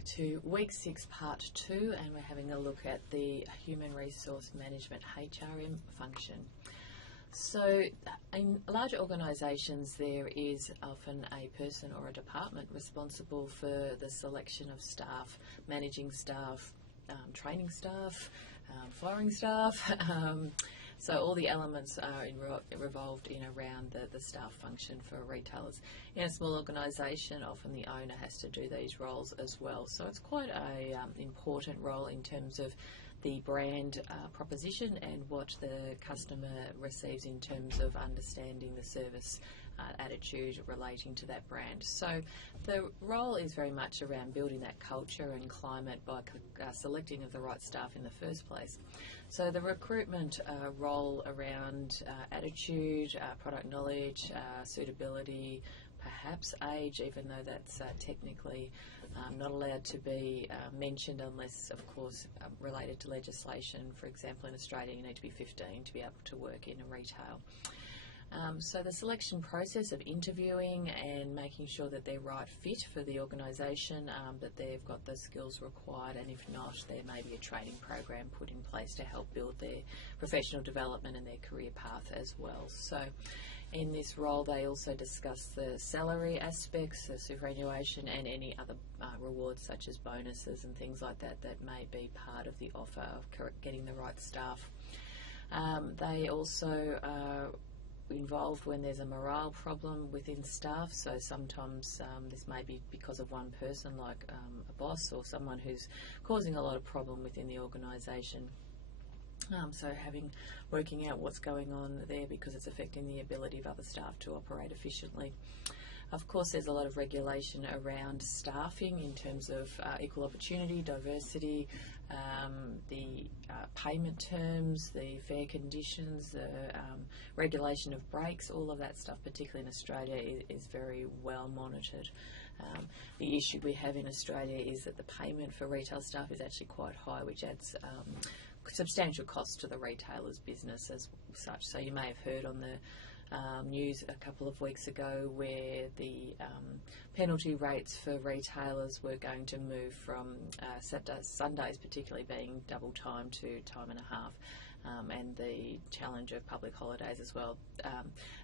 back to week 6, part 2, and we're having a look at the human resource management HRM function. So in larger organisations, there is often a person or a department responsible for the selection of staff, managing staff, training staff, firing staff. So all the elements are revolved in around the staff function for retailers. In a small organisation, often the owner has to do these roles as well. So it's quite a important role in terms of the brand proposition and what the customer receives in terms of understanding the service attitude relating to that brand. So the role is very much around building that culture and climate by selecting of the right staff in the first place. So the recruitment role around attitude, product knowledge, suitability, perhaps age, even though that's technically not allowed to be mentioned unless, of course, related to legislation. For example, in Australia, you need to be 15 to be able to work in a retail. So the selection process of interviewing and making sure that they're right fit for the organisation, that they've got the skills required, and if not, there may be a training program put in place to help build their professional development and their career path as well. So in this role, they also discuss the salary aspects, the superannuation, and any other rewards such as bonuses and things like that that may be part of the offer of getting the right staff. They also are involved when there's a morale problem within staff, so sometimes this may be because of one person, like a boss or someone who's causing a lot of problem within the organisation. So working out what's going on there because it's affecting the ability of other staff to operate efficiently. Of course, there's a lot of regulation around staffing in terms of equal opportunity, diversity, the payment terms, the fair conditions, the regulation of breaks, all of that stuff, particularly in Australia, is very well monitored. The issue we have in Australia is that the payment for retail staff is actually quite high, which adds substantial costs to the retailer's business as such. So you may have heard on the news a couple of weeks ago where the penalty rates for retailers were going to move from Sundays particularly being double time to time and a half, and the challenge of public holidays as well.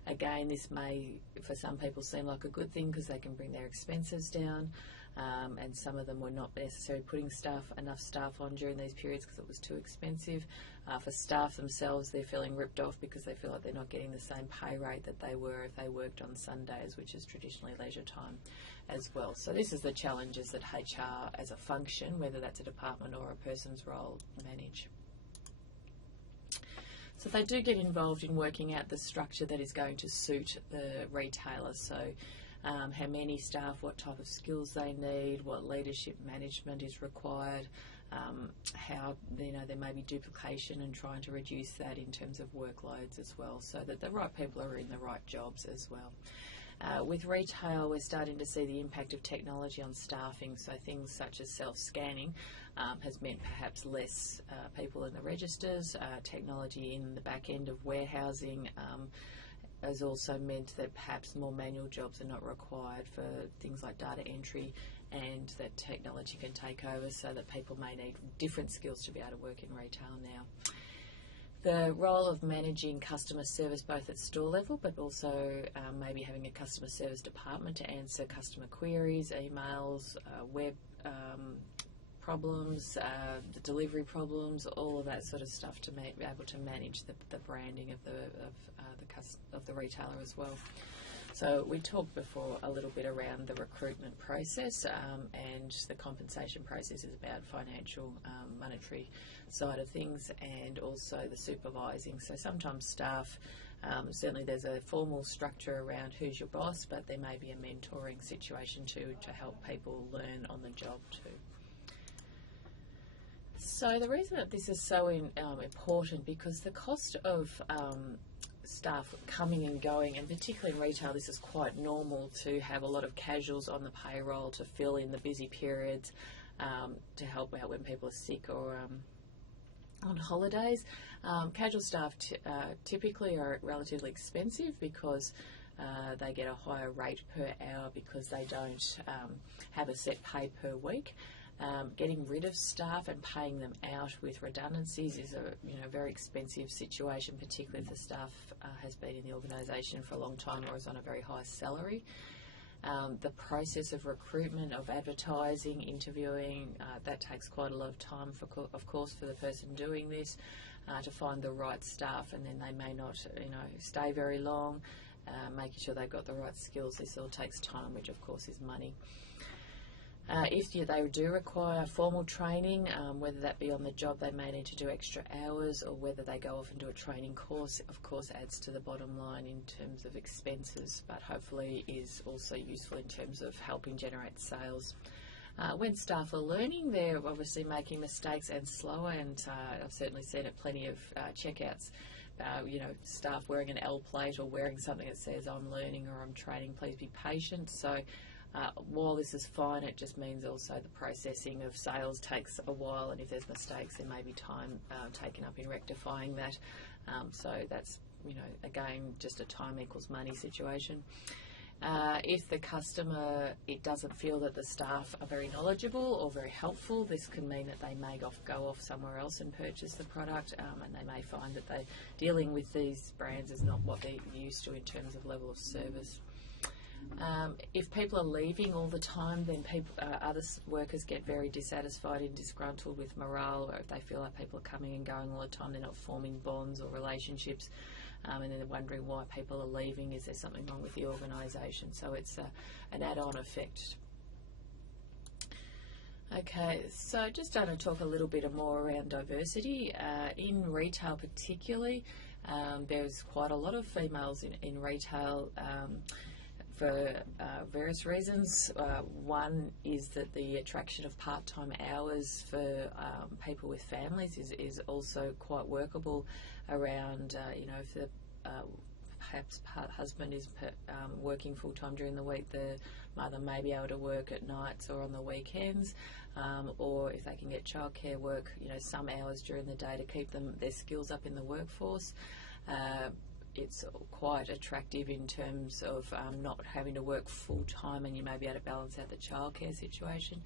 Again, this may for some people seem like a good thing because they can bring their expenses down, and some of them were not necessarily putting enough staff on during these periods because it was too expensive. For staff themselves, they're feeling ripped off because they feel like they're not getting the same pay rate that they were if they worked on Sundays, which is traditionally leisure time as well. So this is the challenges that HR as a function, whether that's a department or a person's role, manage. So they do get involved in working out the structure that is going to suit the retailer. So how many staff, what type of skills they need, what leadership management is required, how there may be duplication and trying to reduce that in terms of workloads as well, so that the right people are in the right jobs as well. With retail, we're starting to see the impact of technology on staffing, so things such as self-scanning has meant perhaps less people in the registers. Technology in the back end of warehousing has also meant that perhaps more manual jobs are not required for things like data entry, and that technology can take over so that people may need different skills to be able to work in retail now. The role of managing customer service both at store level but also maybe having a customer service department to answer customer queries, emails, web problems, the delivery problems, all of that sort of stuff to be able to manage the branding of the retailer as well. So we talked before a little bit around the recruitment process, and the compensation process is about financial, monetary side of things, and also the supervising. So sometimes staff, certainly there's a formal structure around who's your boss, but there may be a mentoring situation too to help people learn on the job too. So the reason that this is so important, because the cost of staff coming and going, and particularly in retail, this is quite normal to have a lot of casuals on the payroll to fill in the busy periods, to help out when people are sick or on holidays. Casual staff typically are relatively expensive because they get a higher rate per hour because they don't have a set pay per week. Getting rid of staff and paying them out with redundancies is a very expensive situation, particularly if the staff has been in the organisation for a long time or is on a very high salary. The process of recruitment, of advertising, interviewing, that takes quite a lot of time, of course, for the person doing this to find the right staff, and then they may not, stay very long. Making sure they've got the right skills, this all takes time, which of course is money. If they do require formal training, whether that be on the job, they may need to do extra hours, or whether they go off and do a training course, of course adds to the bottom line in terms of expenses, but hopefully is also useful in terms of helping generate sales. When staff are learning, they're obviously making mistakes and slower, and I've certainly seen at plenty of checkouts, staff wearing an L plate or wearing something that says I'm learning or I'm training, please be patient. So while this is fine, it just means also the processing of sales takes a while, and if there's mistakes, there may be time taken up in rectifying that. So that's, again, just a time equals money situation. If the customer, it doesn't feel that the staff are very knowledgeable or very helpful, this can mean that they may go off somewhere else and purchase the product, and they may find that they dealing with these brands is not what they're used to in terms of level of service. If people are leaving all the time, then other workers get very dissatisfied and disgruntled with morale, or if they feel like people are coming and going all the time, they're not forming bonds or relationships, and then they're wondering why people are leaving. Is there something wrong with the organisation? So it's an add-on effect. Okay, so just going to talk a little bit more around diversity. In retail particularly, there's quite a lot of females in retail, for various reasons. One is that the attraction of part-time hours for people with families is also quite workable around, if the perhaps husband is working full-time during the week, the mother may be able to work at nights or on the weekends, or if they can get childcare work, some hours during the day to keep their skills up in the workforce. It's quite attractive in terms of not having to work full-time, and you may be able to balance out the childcare situation.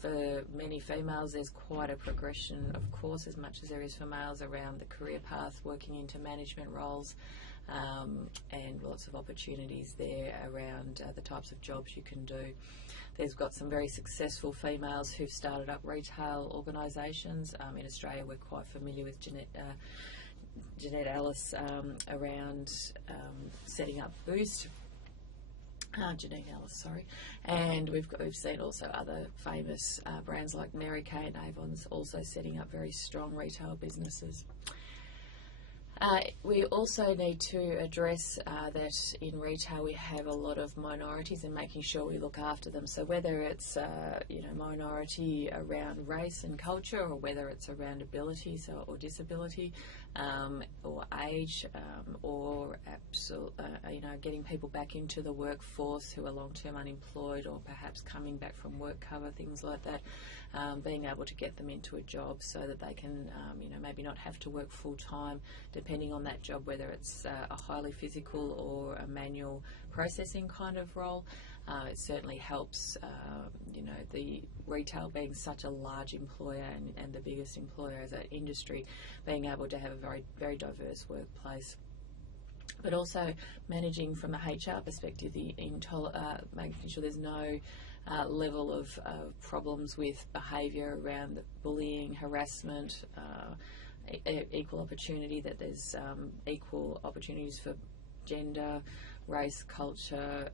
For many females, there's quite a progression, of course, as much as there is for males, around the career path, working into management roles, and lots of opportunities there around the types of jobs you can do. There's got some very successful females who've started up retail organisations. In Australia, we're quite familiar with Jeanette Ellis around setting up Boost. Jeanette Ellis, sorry. And we've seen also other famous brands like Mary Kay and Avon's also setting up very strong retail businesses. We also need to address that in retail we have a lot of minorities, and making sure we look after them. So whether it's minority around race and culture, or whether it's around ability, or disability, or age, or getting people back into the workforce who are long-term unemployed, or perhaps coming back from work cover, things like that. Being able to get them into a job so that they can, maybe not have to work full-time, depending on that job, whether it's a highly physical or a manual processing kind of role. It certainly helps, the retail being such a large employer and the biggest employer as an industry, being able to have a very, very diverse workplace. But also managing from a HR perspective, making sure there's no level of problems with behaviour around bullying, harassment, equal opportunity, that there's equal opportunities for gender, race, culture,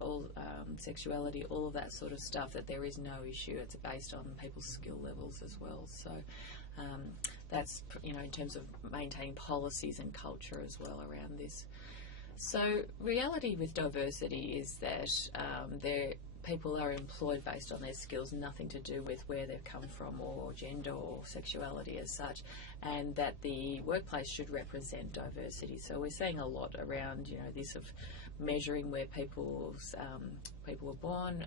sexuality, all of that sort of stuff, that there is no issue. It's based on people's skill levels as well. So that's, in terms of maintaining policies and culture as well around this. So reality with diversity is that people are employed based on their skills, nothing to do with where they've come from or gender or sexuality as such, and that the workplace should represent diversity. So we're seeing a lot around, this of measuring where people were born,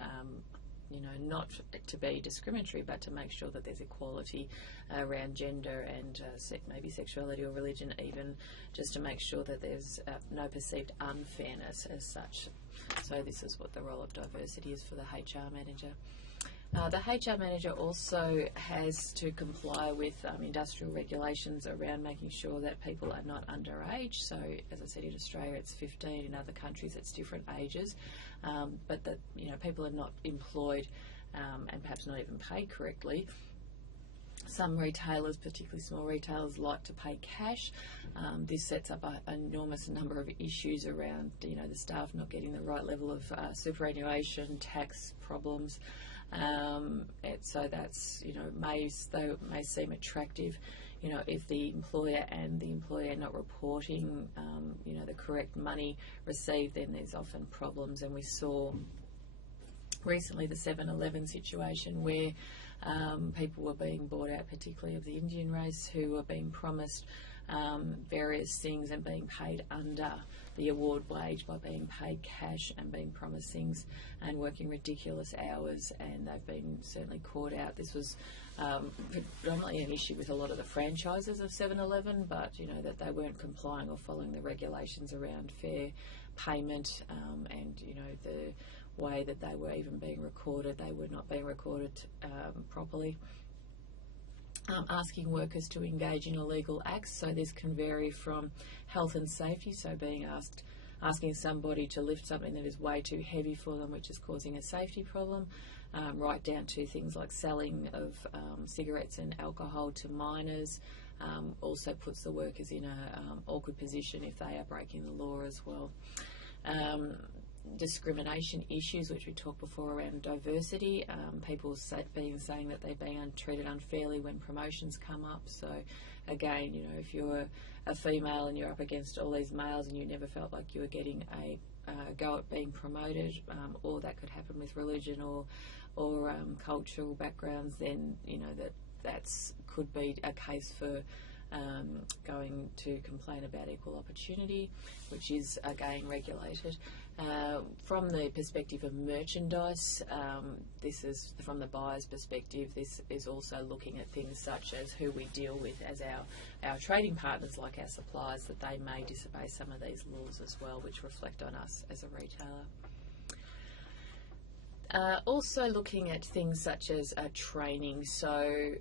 not to be discriminatory, but to make sure that there's equality around gender and maybe sexuality or religion, even just to make sure that there's no perceived unfairness as such. So this is what the role of diversity is for the HR manager. The HR manager also has to comply with industrial regulations around making sure that people are not underage. So, as I said, in Australia it's 15, in other countries it's different ages, but that people are not employed and perhaps not even paid correctly. Some retailers, particularly small retailers, like to pay cash. This sets up an enormous number of issues around, the staff not getting the right level of superannuation, tax problems. So that's, though it may seem attractive, if the employer and the employee are not reporting, the correct money received, then there's often problems. And we saw recently the 7-Eleven situation where people were being bought out, particularly of the Indian race, who were being promised various things and being paid under the award wage by being paid cash and being promised things and working ridiculous hours, and they've been certainly caught out. This was predominantly an issue with a lot of the franchises of 7-Eleven, but that they weren't complying or following the regulations around fair payment, and the way that they were even being recorded, they were not being recorded properly. Asking workers to engage in illegal acts, so this can vary from health and safety, so asking somebody to lift something that is way too heavy for them, which is causing a safety problem, right down to things like selling of cigarettes and alcohol to minors. Also puts the workers in an awkward position if they are breaking the law as well. Discrimination issues, which we talked before around diversity, people saying that they're being treated unfairly when promotions come up. So again, if you're a female and you're up against all these males and you never felt like you were getting a go at being promoted, or that could happen with religion or cultural backgrounds, then that's could be a case for going to complain about equal opportunity, which is again regulated. From the perspective of merchandise, this is from the buyer's perspective. This is also looking at things such as who we deal with as our trading partners, like our suppliers, that they may disobey some of these laws as well, which reflect on us as a retailer. Also looking at things such as training. So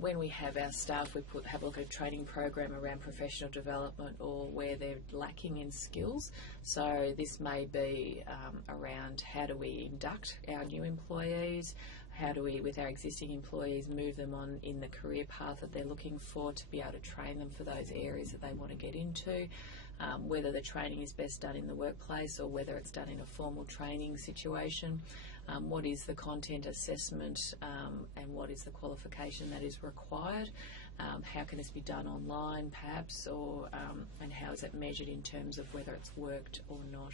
when we have our staff, we have a look at a training program around professional development or where they're lacking in skills. So this may be around how do we induct our new employees, how do we, with our existing employees, move them on in the career path that they're looking for to be able to train them for those areas that they want to get into. Whether the training is best done in the workplace or whether it's done in a formal training situation. What is the content assessment and what is the qualification that is required? How can this be done online perhaps, or and how is it measured in terms of whether it's worked or not?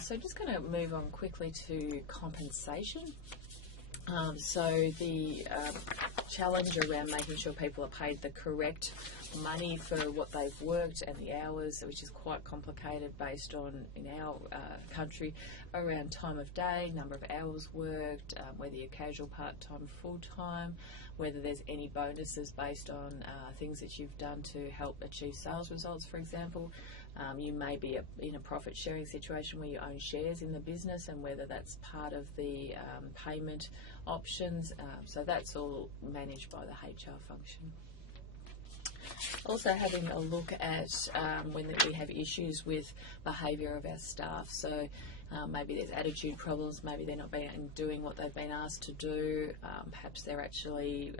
So just going to move on quickly to compensation. So the challenge around making sure people are paid the correct money for what they've worked and the hours, which is quite complicated based on, in our country, around time of day, number of hours worked, whether you're casual, part-time, full-time, whether there's any bonuses based on things that you've done to help achieve sales results, for example. You may be in a profit-sharing situation where you own shares in the business, and whether that's part of the payment options. So that's all managed by the HR function. Also having a look at when we have issues with behaviour of our staff. So maybe there's attitude problems, maybe they're not doing what they've been asked to do, perhaps they're actually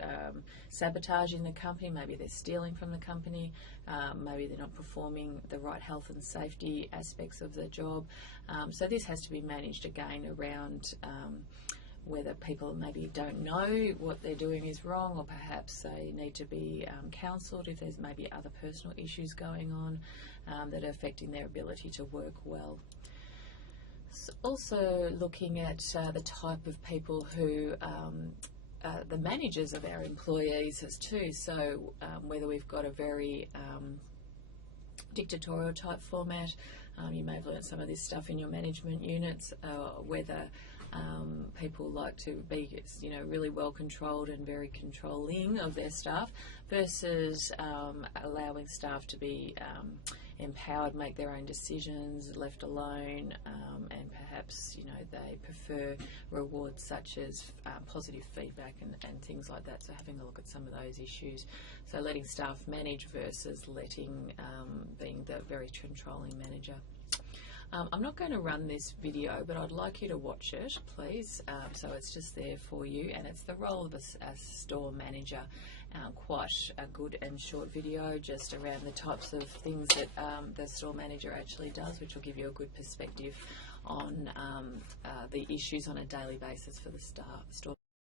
sabotaging the company, maybe they're stealing from the company, maybe they're not performing the right health and safety aspects of the job. So this has to be managed again around whether people maybe don't know what they're doing is wrong, or perhaps they need to be counselled if there's maybe other personal issues going on that are affecting their ability to work well. Also looking at the type of people who the managers of our employees as too. So whether we've got a very dictatorial type format, you may have learned some of this stuff in your management units, whether people like to be, really well controlled and very controlling of their staff, versus allowing staff to be empowered, make their own decisions, left alone, and perhaps, you know, they prefer rewards such as positive feedback and things like that. So having a look at some of those issues. So letting staff manage versus letting being the very controlling manager. I'm not going to run this video, but I'd like you to watch it, please. So it's just there for you, and it's the role of a store manager. Quite a good and short video just around the types of things that the store manager actually does, which will give you a good perspective on the issues on a daily basis for the store.